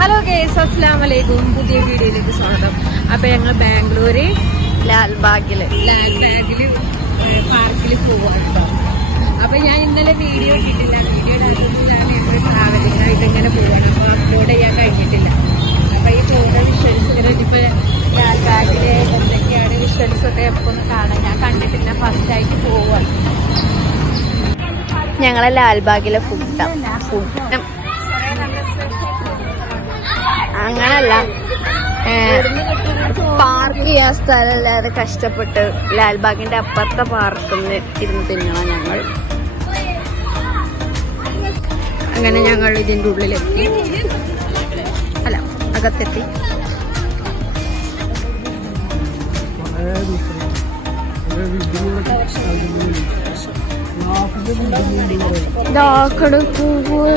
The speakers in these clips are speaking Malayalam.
ഹലോ ഗേസ് അസ്സാം വലൈക്കും പുതിയ വീഡിയോയിലേക്ക് സ്വാഗതം. അപ്പൊ ഞങ്ങൾ ബാംഗ്ലൂര് ലാൽബാഗിൽ ലാൽബാഗിൽ പാർക്കിൽ പോവാണ് കേട്ടോ അപ്പൊ ഞാൻ ഇന്നലെ വീഡിയോ ഇട്ടിട്ടില്ല വീഡിയോ ട്രാവലിംഗ് ആയിട്ട് ഇങ്ങനെ പോവാണ്. അപ്പോൾ അപ്ലോഡ് ചെയ്യാൻ കഴിഞ്ഞിട്ടില്ല. അപ്പൊ ഈ പോകുന്ന വിഷ്വൽസ് ഇപ്പൊ ലാൽബാഗിലെ എന്തൊക്കെയാണ് വിഷ്വൽസ് ഒക്കെ എപ്പോ ഒന്ന് കാണാൻ? ഞാൻ കണ്ടിട്ടില്ല. ഫസ്റ്റ് ആയിട്ട് പോവാണ് ഞങ്ങളെ ലാൽബാഗിലെ ഫുഡ് ഫുഡ് അങ്ങനല്ല. പാർക്ക് ചെയ്യാൻ സ്ഥലമില്ലാതെ കഷ്ടപ്പെട്ട് ലാൽബാഗിന്റെ അപ്പുറത്തെ പാർക്കിൽ ഇരുന്ന് തിന്നണം ഞങ്ങൾ. അങ്ങനെ ഞങ്ങൾ ഇതിന്റെ ഉള്ളിലെത്തി. അല്ല അകത്തെത്തി. ഡാക്കട് പൂവ്.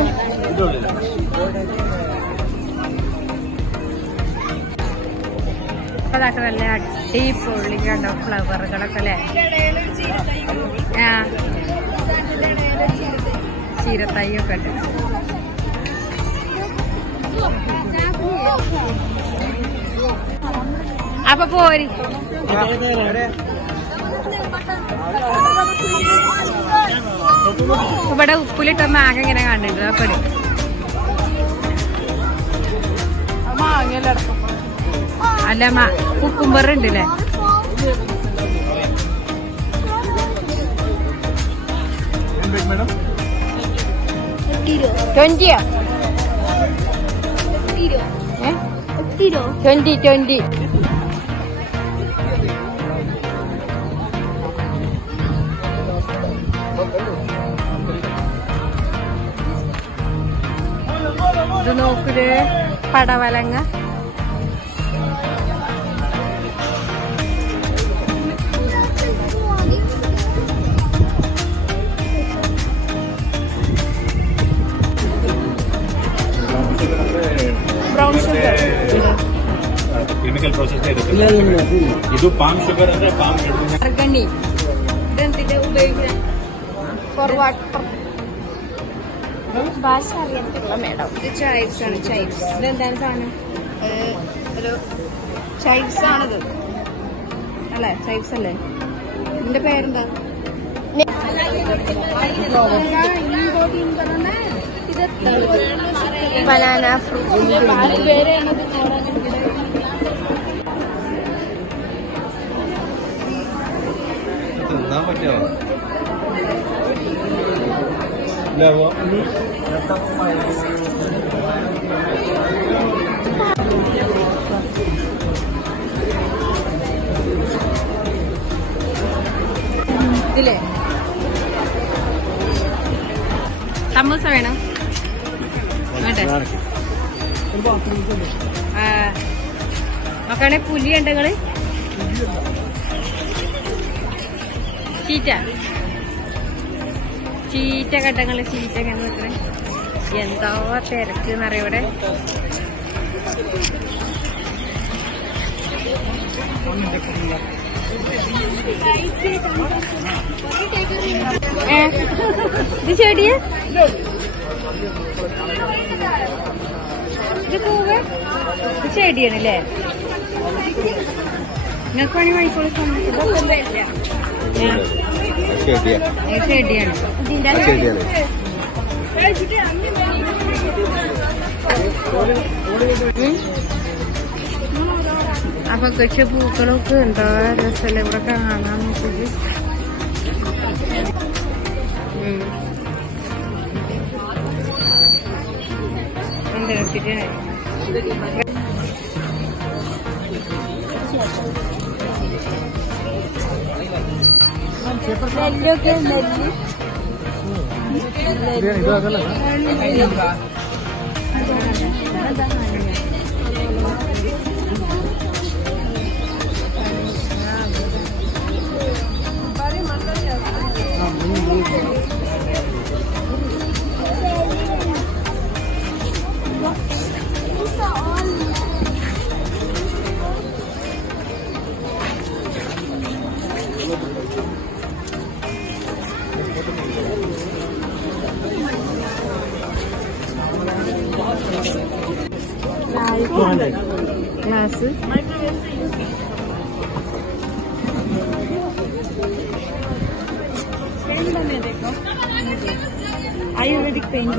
അതൊക്കെ നല്ല അടിപൊളി കണ്ടോ? ഫ്ലവറുകളൊക്കെ അല്ലേ? ആ. ചീരത്തൈയൊക്കെ ഉണ്ട്. അപ്പൊ പോരി. ഇവിടെ ഉപ്പിലിട്ട മാങ്ങ ഇങ്ങനെ കാണുന്നുണ്ട് അപ്പൊ അല്ല കുക്കുംബർ ഉണ്ട് അല്ലേ ട്വന്റിയോ ട്വന്റി ട്വന്റി ഇത് നോക്കിൽ പടവലങ്ങ. ബ്രൗൺ ഷുഗർ ಕೆಮಿಕಲ್ ಪ್ರೊಸೆಸ್ ಇರುತ್ತೆ ಇದು ಪಾಮ್ ಶುಗರ್ ಅಂದ್ರೆ ಪಾಮ್ ಶುಗರ್ അർഗണി ഇതെന്തിന്റെ ഉപയോഗിക്കാൻ ഭാഷ അറിയത്തില്ല മേഡം ഇത് ചൈവ്സ് ആണ് ചൈവ്സ് ഇതെന്താണ് സാധനം ഒരു ചൈൽഡ്സ് ആണിത് അല്ലേ ചൈവ്സ് അല്ലേ ഇതിന്റെ പേരെന്താ ബനാന ഫ്രൂട്ട് തിന്നാൻ പറ്റുമോ? സമൂസ വേണം. നോക്കാണെ പുലി ഉണ്ട് നിങ്ങൾ? ചീറ്റ? ചീറ്റ കണ്ടങ്ങൾ ചീറ്റ കണ്ട് നിൽക്കണേ എന്താ തിരക്ക് എന്നറിയ ഇവിടെ? ഏ, ഇത് ചെടിയ? ഇത് പൂവ്? ഇത് ചെടിയാണ് അല്ലേ നിങ്ങൾക്ക് വേണി മണിക്കൂർ ഇതൊക്കെ എന്താ ശരിയാ ഇത് ചെടിയാണ്. ശരിയാണ് ഉം. അപ്പൊ കെട്ടിയ अंदर चीज़ें हैं। मेलो के मेली Thank you. To ayurvedic pain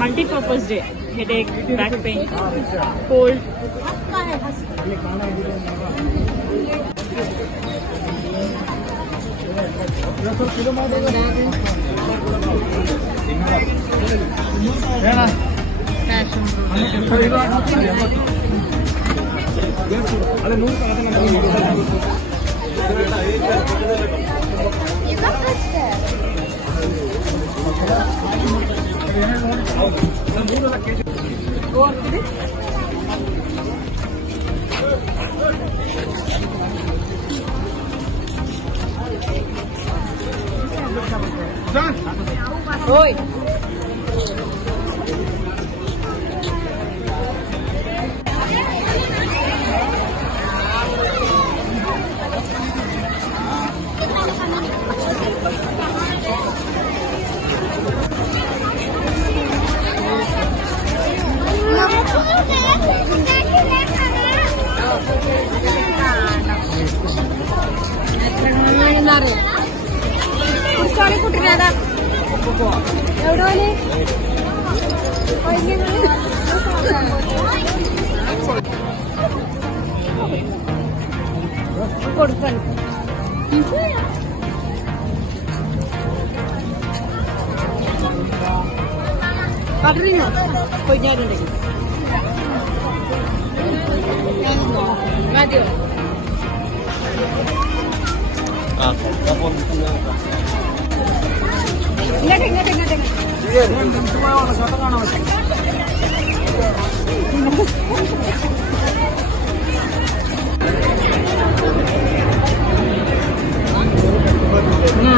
multipurpose day headache back pain cold 이거 어떻게 돼? John! Hoy! കൊടുക്കാൻ. കടലിനോ കൊഞ്ഞാറുണ്ടെങ്കിൽ മതിയോ ആ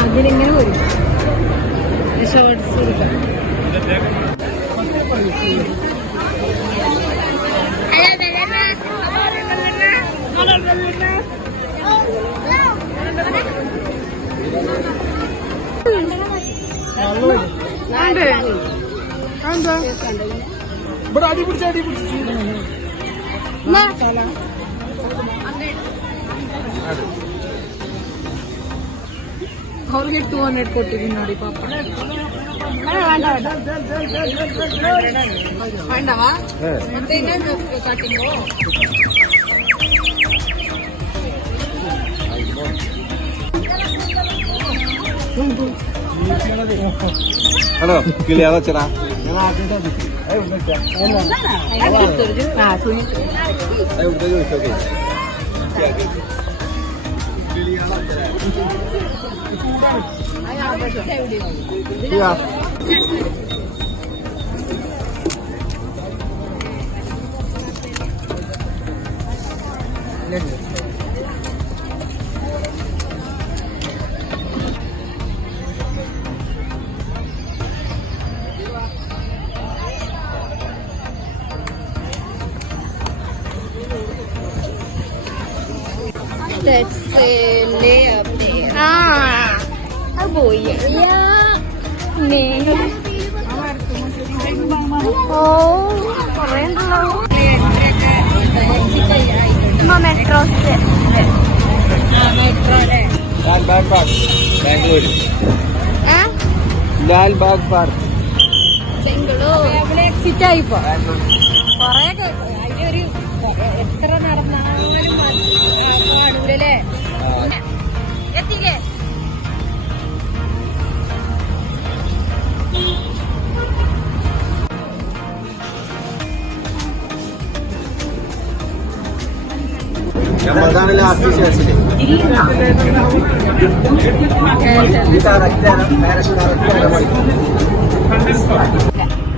അതിലിങ്ങനെ വരും. ഷോർട്സ് കൊടുക്കാം ഇവിടെ അടി പിടിച്ച അടി പിടിച്ച് ಅವ್ರಿಗೆ ಟೂ ಹಂಡ್ರೆಡ್ ಕೊಟ್ಟಿದ್ದೀನಿ ನೋಡಿ ಪಾಪ വേണ്ടവാ ಮತ್ತೆ ಇನ್ನೊಂದು cutting hello Hello，给你阿拉吃啦。哎，我们吃。哎，我们吃啦。哎呀，好吃。哎呀。Say lay up there. Ah, a boy. Yeah. Nee. Oh, കുറേ ഉണ്ടല്ലോ. ഇമ്മ metro Lal Bagh park Bangalore Lal Bagh park Bengaluru exit ആയിപ്പോ കൊറേ ഒരു എത്ര നടന്നാലും എത്തിക്കേ നമ്മളതാണ് ലാസ്റ്റ്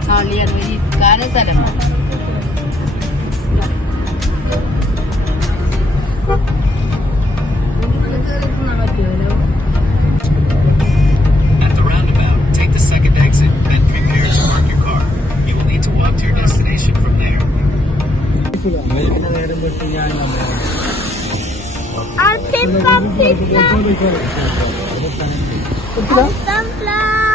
കളിയാണ് ഇരിക്കാനും സ്ഥലം What's